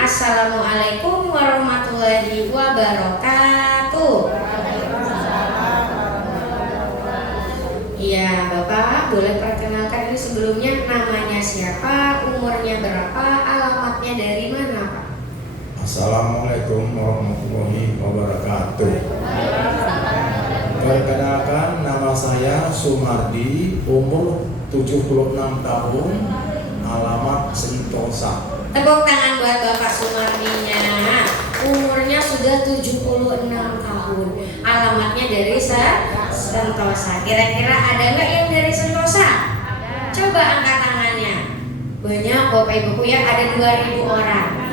Assalamualaikum warahmatullahi wabarakatuh. Iya, Bapak boleh perkenalkan ini sebelumnya namanya siapa, umurnya berapa, alamatnya dari mana, Pak? Assalamualaikum warahmatullahi wabarakatuh. Perkenalkan, nama saya Sumardi, umur 76 tahun, alamat Sentosa. Tepuk tangan buat Bapak Sumardinya. Umurnya sudah 76 tahun. Alamatnya dari Sentosa. Kira-kira ada nggak yang dari Sentosa? Coba angkat tangannya. Banyak Bapak Ibu ya, ada 2000 orang.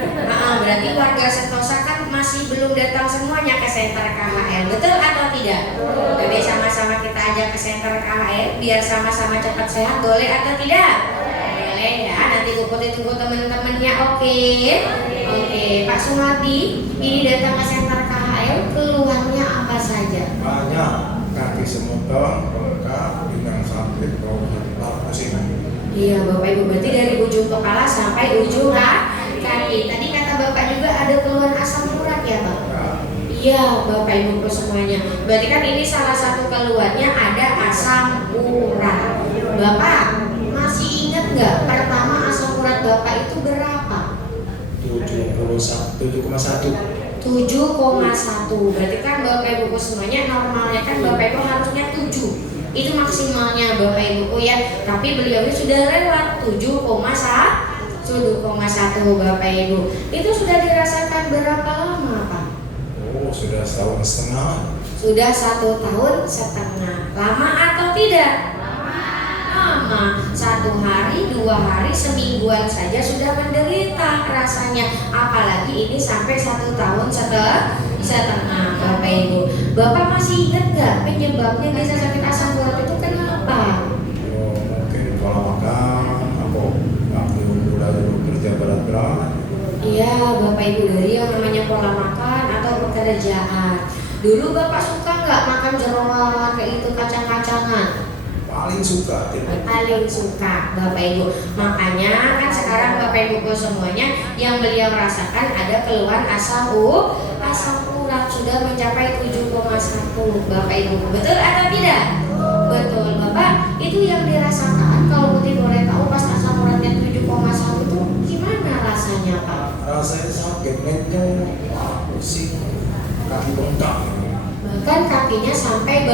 Berarti warga Sentosa kan masih belum datang semuanya ke Center KHL. Betul atau tidak? Jadi sama-sama kita ajak ke Center KHL biar sama-sama cepat sehat. Boleh atau tidak? Boleh ya. Nanti Puput tunggu teman-temannya. Oke. Pak Sumardi, ini datang ke Center KHL, keluhannya apa saja? Banyak, kaki semutong, bengkak, pinggang sakit, pusing. Iya Bapak Ibu, berarti dari ujung kepala sampai ujung kaki. Tadi kata Bapak juga ada keluhan asam urat ya Pak? Iya Bapak Ibu semuanya. Berarti kan ini salah satu keluhannya ada asam urat. Bapak masih ingat nggak pertama asam urat Bapak itu berapa? 7,1. 7,1. Berarti kan Bapak Ibu semuanya normalnya kan Bapak Ibu harusnya 7. Itu maksimalnya Bapak Ibu ya. Tapi beliau ini sudah lewat 7,1 Bapak Ibu. Itu sudah dirasakan berapa lama Pak? Oh, sudah setahun setengah. Sudah 1 tahun setengah. Lama atau tidak? Lama. 1 hari, 2 hari, semingguan saja sudah menderita rasanya. Apalagi ini sampai 1 tahun setengah Bapak Ibu. Bapak masih ingat nggak penyebabnya bisa sakit asam urat itu kenapa? Oh, mungkin pola makan, waktu udah kerja berat-berat. Iya Bapak Ibu, dari yang namanya pola makan atau pekerjaan. Dulu Bapak suka nggak makan jeroan kayak itu, kacang-kacangan? Paling suka. Paling suka Bapak Ibu. Makanya kan sekarang Bapak Ibu semuanya yang beliau rasakan ada keluhan asam urat sudah mencapai 7,1 Bapak Ibu. Betul atau tidak? Betul Bapak. Itu yang dirasakan kalau Putih boleh tahu pas asam uratnya 7,1 itu gimana rasanya Pak? Rasanya sakit, nenyong, pusing, kaki bengkak. Bahkan kakinya sampai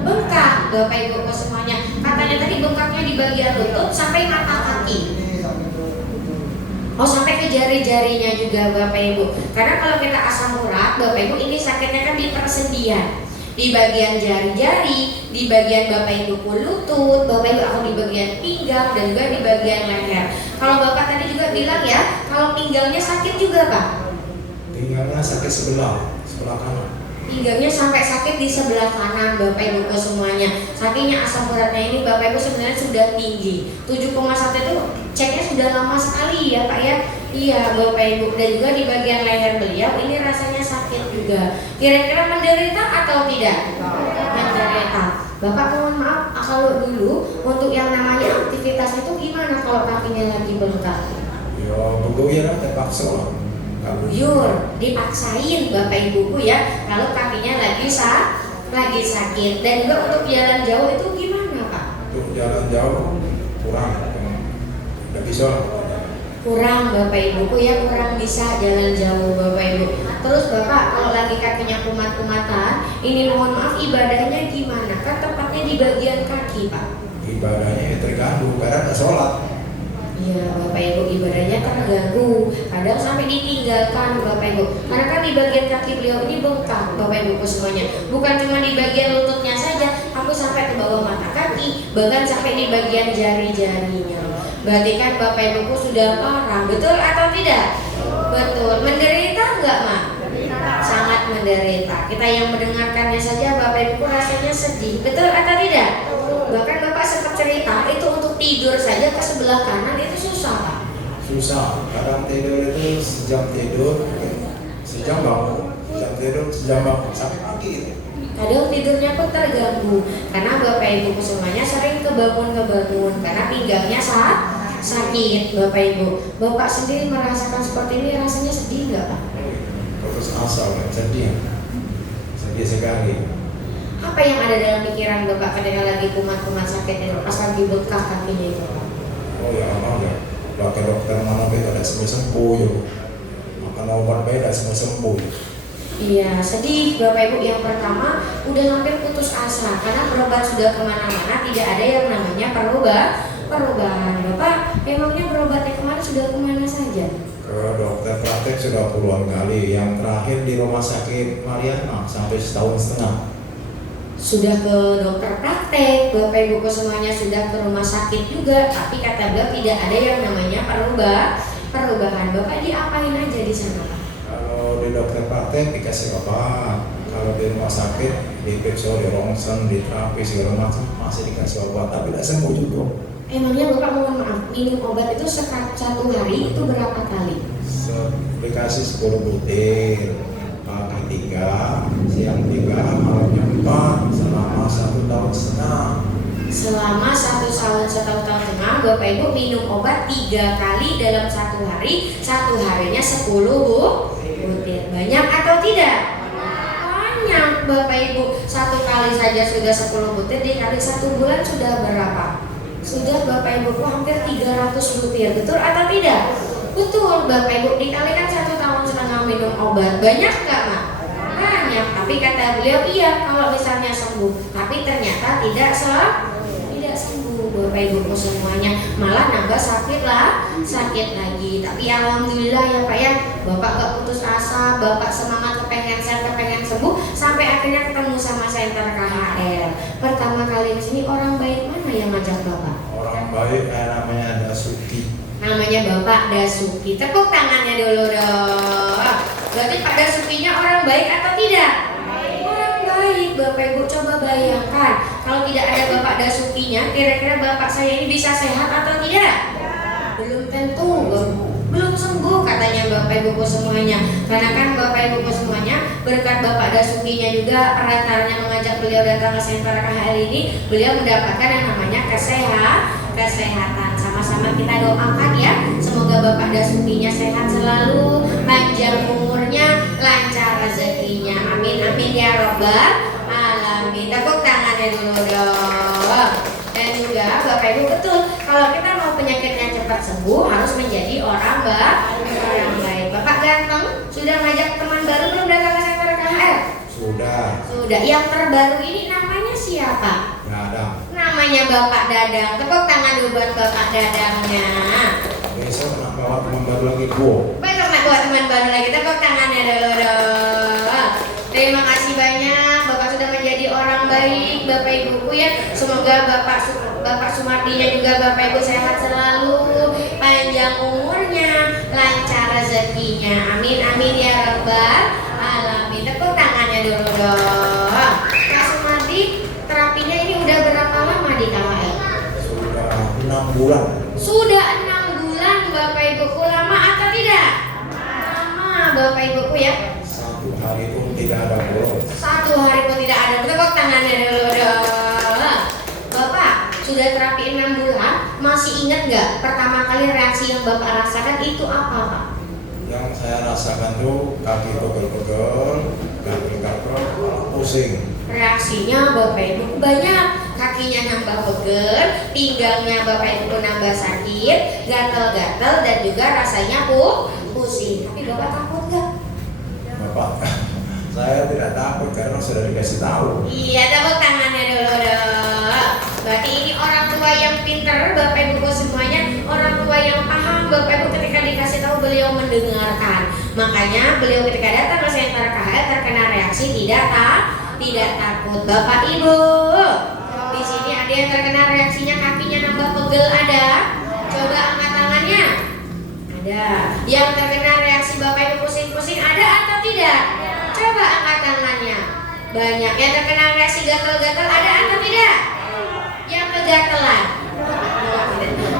bengkak Bapak Ibu semuanya. Katanya tadi bengkaknya di bagian lutut sampai mata kaki. Oh sampai ke jari-jarinya juga Bapak Ibu. Karena kalau kita asam urat Bapak Ibu ini sakitnya kan di persendian, di bagian jari-jari, di bagian Bapak Ibu lutut, Bapak Ibu atau di bagian pinggang dan juga di bagian leher. Kalau Bapak tadi juga bilang ya, kalau pinggangnya sakit juga Pak? Pinggangnya sakit sebelah kanan. Pinggangnya sampai sakit di sebelah kanan Bapak Ibu semuanya. Sakitnya asam uratnya ini Bapak Ibu sebenarnya sudah tinggi. 7,1 itu ceknya sudah lama sekali ya Pak ya. Iya Bapak Ibu. Dan juga di bagian leher beliau ini rasanya sakit juga. Kira-kira menderita atau tidak? Menderita. Bapak mohon maaf kalau dulu untuk yang namanya aktivitas itu gimana kalau kakinya lagi bengkak? Ya, begonya terpaksa. Buyur, dipaksain Bapak Ibuku ya kalau kakinya lagi sakit. Dan juga untuk jalan jauh itu gimana Pak? Untuk jalan jauh kurang, nggak bisa. Kurang Bapak Ibuku ya, kurang bisa jalan jauh Bapak Ibu. Terus Bapak kalau lagi kakinya kumat-kumatan, ini mohon maaf ibadahnya gimana? Kan tepatnya di bagian kaki Pak. Ibadahnya terganggu karena nggak sholat. Iya Bapak Ibu, ibadahnya terganggu, kadang sampai ditinggalkan Bapak Ibu. Karena kan di bagian kaki beliau ini bengkak Bapak Ibu semuanya. Bukan cuma di bagian lututnya saja, tapi sampai ke bawah mata kaki, bahkan sampai di bagian jari-jarinya. Berarti kan Bapak Ibu sudah parah, betul atau tidak? Betul. Menderita enggak Mak? Sangat menderita. Kita yang mendengarkannya saja Bapak Ibu rasanya sedih, betul atau tidak? Bahkan Bapak sempat cerita itu untuk tidur saja ke sebelah kanan itu susah Pak. Susah, kadang tidur itu sejam tidur, sejam bangun, sakit kaki itu. Kadang tidurnya pun terganggu karena Bapak Ibu semuanya sering kebangun karena pinggangnya sakit Bapak Ibu. Bapak sendiri merasakan seperti ini rasanya nggak Pak? Putus asa, sedih sekali. Apa yang ada dalam pikiran Bapak ketika lagi kumat-kumat sakit itu, pas lagi bengkak kakinya itu? Oh ya emang ya, pakai dokter mana beda sembuh ya, makan obat beda sembuh. Iya, sedih Bapak Ibu. Yang pertama udah hampir putus asa karena berobat sudah kemana-mana, tidak ada yang namanya perubahan. Bapak emangnya berobatnya kemana, sudah kemana saja? Ke dokter praktek sudah puluhan kali, yang terakhir di rumah sakit Mariana sampai setahun setengah. Sudah ke dokter praktek, Bapak Ibu semuanya sudah ke rumah sakit juga, tapi kata beliau tidak ada yang namanya perubahan. Bapak diapain aja di sana Pak? Kalau di dokter praktek dikasih obat, kalau di rumah sakit diperiksa, di ronsen, di terapi segala macam masih dikasih obat, tapi tidak sembuh juga. Emangnya Bapak mohon maaf, minum obat itu satu hari itu berapa kali? Dikasih 10 butir, pagi 3, siang 3, malamnya 4, selama 1 tahun setengah. Selama 1 tahun setengah Bapak Ibu minum obat 3 kali dalam 1 hari, 1 harinya 10 butir. Banyak atau tidak? Banyak Bapak Ibu. 1 kali saja sudah 10 butir, dikali 1 bulan sudah berapa? Sudah Bapak Ibu hampir 300 butir. Betul atau tidak? Betul Bapak Ibu, dikalikan 1 tahun setengah minum obat. Banyak nggak Mak? Banyak. Tapi kata beliau iya kalau misalnya sembuh, tapi ternyata tidak sembuh Bapak Ibu semuanya, malah nambah sakit lagi. Tapi alhamdulillah ya Pak ya, Bapak gak putus asa, Bapak semangat kepengen sembuh, sampai akhirnya ketemu sama Center KHL. Pertama kali di sini orang baik mana yang ngajak Bapak? Orang baik namanya Dasuki. Namanya Bapak Dasuki. Tepuk tangannya dulu dong. Berarti Pak Dasukinya orang baik atau tidak? Orang baik Bapak Ibu. Coba bayangkan kalau tidak ada Bapak Dasukinya, kira-kira Bapak saya ini bisa sehat atau tidak? Belum tentu, belum sembuh katanya Bapak Ibu semuanya. Karena kan Bapak Ibu semuanya berkat Bapak Dasukinya juga, perantaranya mengajak beliau datang ke Center KHL ini, beliau mendapatkan yang namanya kesehatan. Sama-sama kita doakan ya, semoga Bapak Dasukinya sehat selalu, panjang umurnya, lancar rezekinya. Amin amin ya robbal alamin. Tepuk tangannya dulu dong. Dan juga Bapak Ibu betul, kalau kita mau penyakitnya cepat sembuh harus menjadi orang baik. Bapak ganteng sudah ngajak teman baru belum datang ke Center KHL? Sudah. Yang terbaru ini namanya siapa? Dadang. Namanya Bapak Dadang. Tepuk tangan dulu buat Bapak Dadangnya. Besok nak bawa teman baru lagi Bu. Besok nak buat teman baru lagi. Tepuk tangannya dulu dong. Terima kasih banyak, Bapak sudah menjadi orang baik, Bapak Ibuku ya. Semoga Bapak Sumardinya juga Bapak Ibu sehat selalu, panjang umurnya, lancar rezekinya. Amin amin ya rabbal alamin. Tepuk tangannya dulu dong. Pak Sumardi, terapinya ini udah berapa lama di KHL? Sudah 6 bulan. Sudah 6 bulan Bapak Ibuku. Lama atau tidak? Lama Bapak Ibuku ya. 1 hari pun tidak ada bolong. 1 hari pun tidak ada. Tepuk tangannya dulu dong. Bapak sudah terapi 6 bulan, masih ingat nggak pertama kali reaksi yang Bapak rasakan itu apa Pak? Yang saya rasakan tuh kaki pegel-pegel, gatel-gatel, pusing. Reaksinya Bapak Ibu banyak, kakinya nambah pegel, pinggangnya Bapak Ibu nambah sakit, gatel-gatel, dan juga rasanya pusing. Tapi Bapak takut nggak? Bapak, saya tidak takut karena sudah dikasih tahu. Iya, tepuk tangannya dulu dong. Berarti ini orang tua yang pintar, Bapak Ibu semuanya, orang tua yang paham. Bapak Ibu ketika dikasih tahu beliau mendengarkan. Makanya beliau ketika datang ke Center KHL terkena reaksi tidak takut. Bapak Ibu, di sini ada yang terkena reaksinya kakinya nambah pegel ada? Coba angkat tangannya. Ada. Yang terkena reaksi Bapak Ibu pusing-pusing ada atau tidak? Coba angkat tangannya. Banyak. Yang terkena reaksi gatal-gatal ada atau tidak? Yang kegatelan.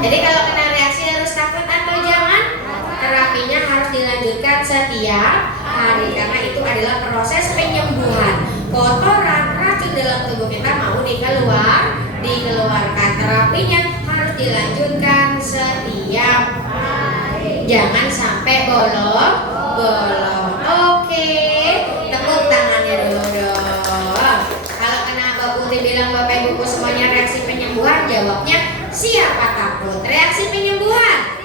Jadi kalau kena reaksi harus takut atau jangan? Terapinya harus dilanjutkan setiap hari karena itu adalah proses penyembuhan. Kotoran racun dalam tubuh kita mau dikeluarkan. Terapinya harus dilanjutkan setiap hari. Jangan sampai bolong bolong. Oke, tepuk tangannya dulu dong. Kalau kena Mbak Putih bilang Bapak Ibuku semuanya reaksi penyembuhan, jawabnya siapa takut? Reaksi penyembuhan.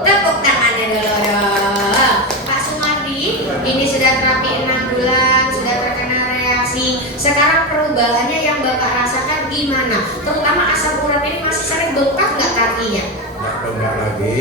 Tepuk tangannya dulu dong. Pak Sumardi, ini sudah terapi 6 bulan, sudah terkena reaksi. Sekarang perubahannya yang Bapak rasakan gimana? Terutama asam urat ini masih sering bengkak nggak kakinya? Nggak bengkak lagi.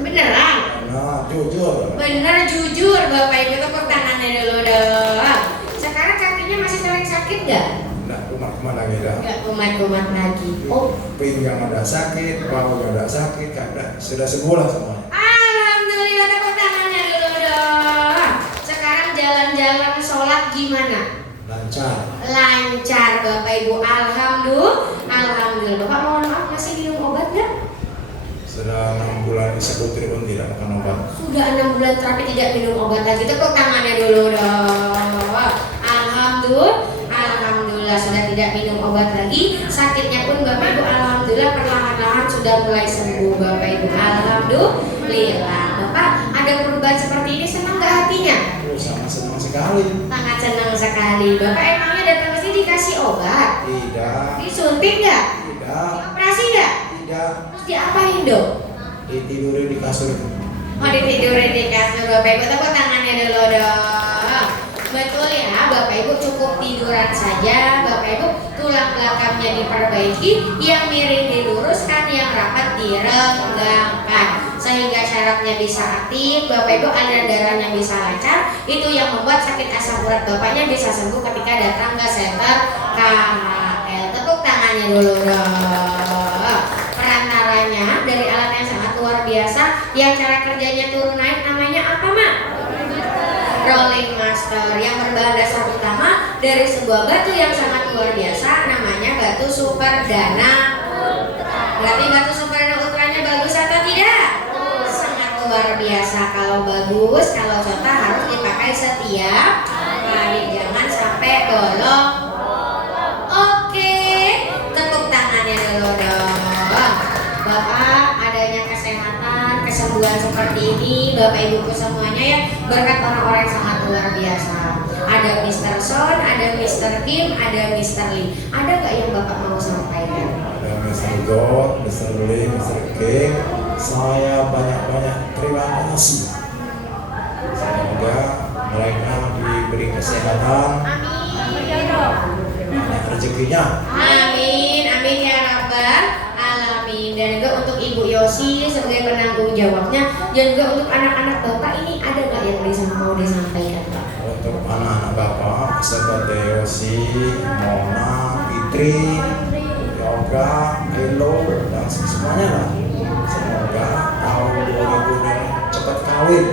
Beneran? Nah, jujur. Bener jujur Bapak Ibu, tepuk tangannya dulu dong. Sekarang kakinya masih sering sakit nggak? Nggak kumat-kumat lagi dah. Nggak kumat-kumat lagi. Oh, Pinggang ada sakit, bahu ada sakit, kan sudah sebulan semuanya. alhamdulillah, tepuk tangannya dulu dong. Sekarang jalan-jalan sholat gimana? Lancar. Lancar Bapak Ibu, alhamdulillah. Bapak mohon maaf, masih minum obat nggak? Sudah 6 bulan disebut pun tidak makan obat. Sudah 6 bulan terapi tidak minum obat lagi. Tepuk tangannya dulu dong. Alhamdulillah sudah tidak minum obat lagi. Sakitnya pun Bapak Ibu alhamdulillah perlahan-lahan sudah mulai sembuh Bapak Ibu. Alhamdulillah. Bapak ada perubahan seperti ini, senang nggak hatinya? Oh, sangat senang sekali. Sangat senang sekali. Bapak emangnya datang ke sini dikasih obat? Tidak. Disuntik nggak? Tidak. Dioperasi nggak? Tidak. Terus diapain dong? Ditidurin di kasur. Oh, ditidurin di kasur Bapak Ibu. Tepuk tangannya dulu dong. Betul ya Bapak Ibu, cukup tiduran saja Bapak Ibu. Tulang belakangnya diperbaiki, yang miring diluruskan, yang rapat direnggangkan, sehingga syarafnya bisa aktif Bapak Ibu, aliran darahnya bisa lancar. Itu yang membuat sakit asam urat Bapaknya bisa sembuh ketika datang ke center KHL. Tepuk tangannya dulu dong. Perantaranya dari alat yang sangat luar biasa, yang cara kerjanya turun naik, namanya apa Mak? Rolling Master, yang berbahan dasar utama dari sebuah batu yang sangat luar biasa, namanya batu Superdana Ultra. Berarti batu Superdana Ultranya bagus atau tidak? Sangat luar biasa. Kalau bagus, kalau contoh harus dipakai setiap hari, jangan sampai bolong. Oke, tepuk tangannya dulu dong. Bapak, adanya kesehatan, kesembuhan seperti ini Bapak Ibuku semuanya ya berkat orang-orang yang sangat luar biasa. Ada Mr. Son, ada Mr. Kim, ada Mr. Lee. Ada nggak yang Bapak mau sampaikan? Ada Mr. God, Mr. Lee, Mr. King. Saya banyak-banyak terima kasih. Semoga mereka diberi kesehatan, banyak rezekinya. Amin, amin ya Rabbal alamin. Dan juga untuk Ibu Yosi sebagai penanggung jawabnya, dan juga untuk anak-anak Bapak ini ada nggak yang mau disampaikan Pak? Untuk anak-anak Bapak seperti Yosi, Mona, Fitri, Yoga, Elo, dan semuanya lah. Semoga tahun 2000 ini cepat kawin.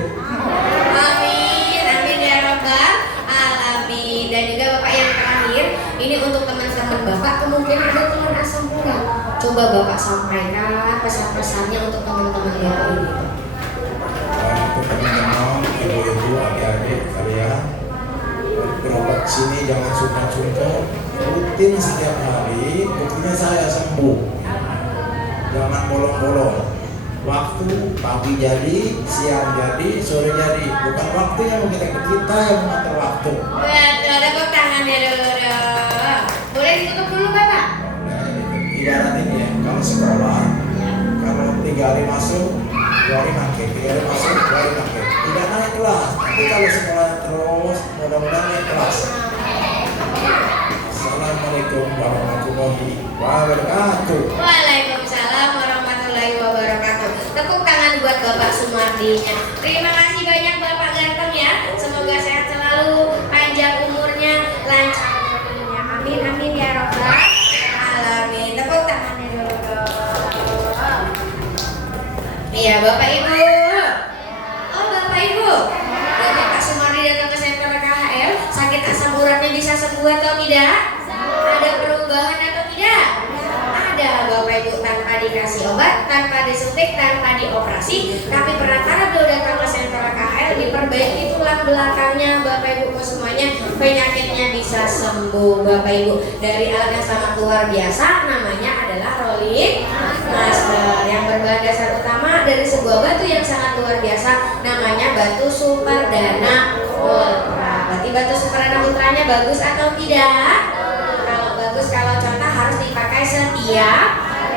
Amin, amin ya Rabbal alamin. Dan juga Bapak yang terakhir, ini untuk teman-teman Bapak kemungkinan ada telur asam urat. Coba Bapak sampaikan pesan-pesannya untuk teman-teman Bapak ini. Untuk teman-teman, ibu-ibu, adik-adik kalian berobat sini jangan sungkan-sungkan, rutin setiap hari. Buktinya saya sembuh. Jangan bolong-bolong. Waktu pagi jadi, siang jadi, sore jadi. Bukan waktu yang kita yang mengatur waktu. Betul, tepuk tangannya dulu dong. Boleh ditutup dulu Bapak? Ibarat ini ya, kalau sekolah, kalau 3 hari masuk, 2 hari makin, 3 hari masuk, 2 hari makin. Tidak naik kelas, tapi kalau sekolah terus, mudah-mudahan naik kelas. Assalamualaikum warahmatullahi wabarakatuh. Waalaikumsalam warahmatullahi wabarakatuh. Tepuk tangan buat Bapak Sumardinya. Terima kasih banyak Bapak ganteng ya. Semoga sehat selalu, panjang umurnya, lancar rezekinya. Amin amin ya Rabbal alamin. Tepuk tangannya dulu dong. Iya Bapak Ibu. Oh Bapak Ibu. Bapak Pak Sumardi datang ke center KHL, sakit asam uratnya bisa sembuh atau tidak? Ada perubahan atau tidak? Ada Bapak Ibu, tanpa dikasih obat, tanpa disuntik, tanpa dioperasi, tapi perantara beliau datang ke center KHL, diperbaiki tulang belakangnya Bapak Ibu semuanya, penyakitnya bisa sembuh Bapak Ibu. Dari alat yang sangat luar biasa, namanya adalah Rolling Master, yang berbahan dasar utama dari sebuah batu yang sangat luar biasa, namanya batu Superdana Putra. Berarti batu Superdana Putranya bagus atau tidak? Kalau bagus, kalau contoh harus dipakai setiap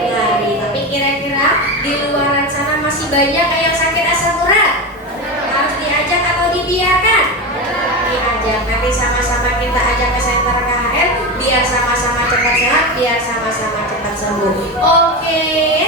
hari. Tapi kira-kira di luaran sana masih banyak yang sakit asam urat? Harus diajak atau dibiarkan? Diajak. Nanti sama-sama kita ajak ke center KHR biar sama-sama cepat sehat, biar sama-sama cepat sembuh. Oke.